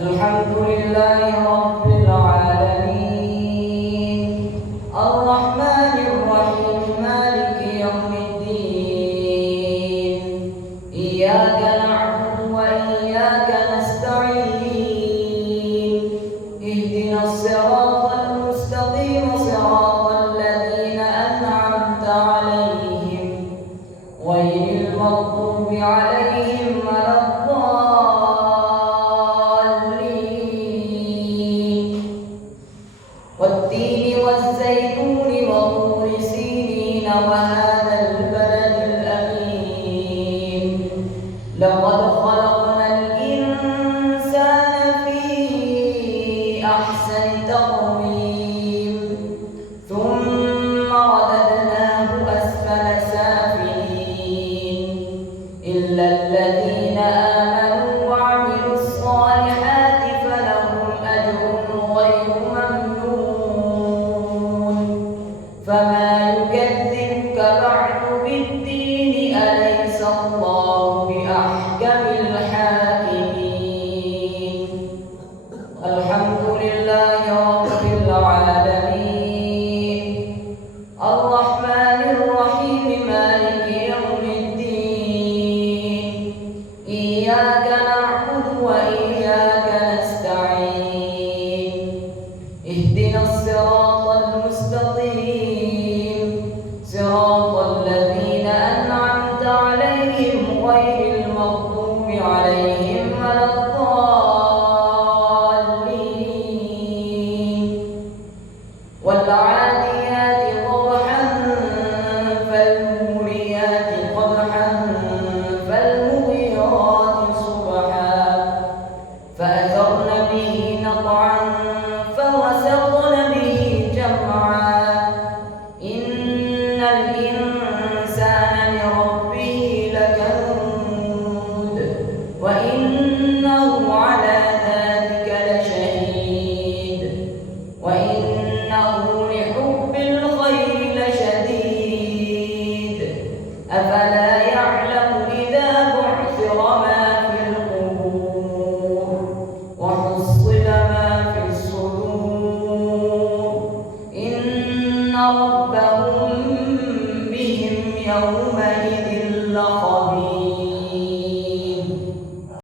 الحمد لله رب العالمين الرحمن الرحيم مالك يوم الدين إياك نعبد وإياك نستعين اهدنا الصراط المستقيم صراط الذين أنعمت عليهم غير المغضوب عليهم ولا والتين والزيتون وطور سينين وهذا البلد الأمين لقد خلقنا الإنسان في أحسن تقويم ثم رددناه أسفل سافلين إلا الذين آمنوا وعملوا الصالحات فلهم أجر غير ممنون فما يكذبك بعد بالدين أليس الله بأحكم الحاكمين الحمد لله رب العالمين الرحمن الرحيم مالك يوم الدين إياك نعبد وإياك نستعين اهدنا الصراط المستقيم صراط الذين أنعمت عليهم غير المغضوب عليهم ولا الضالين والعاديات ضبحا فالموريات قدحا فالمغيرات صبحا فأثرن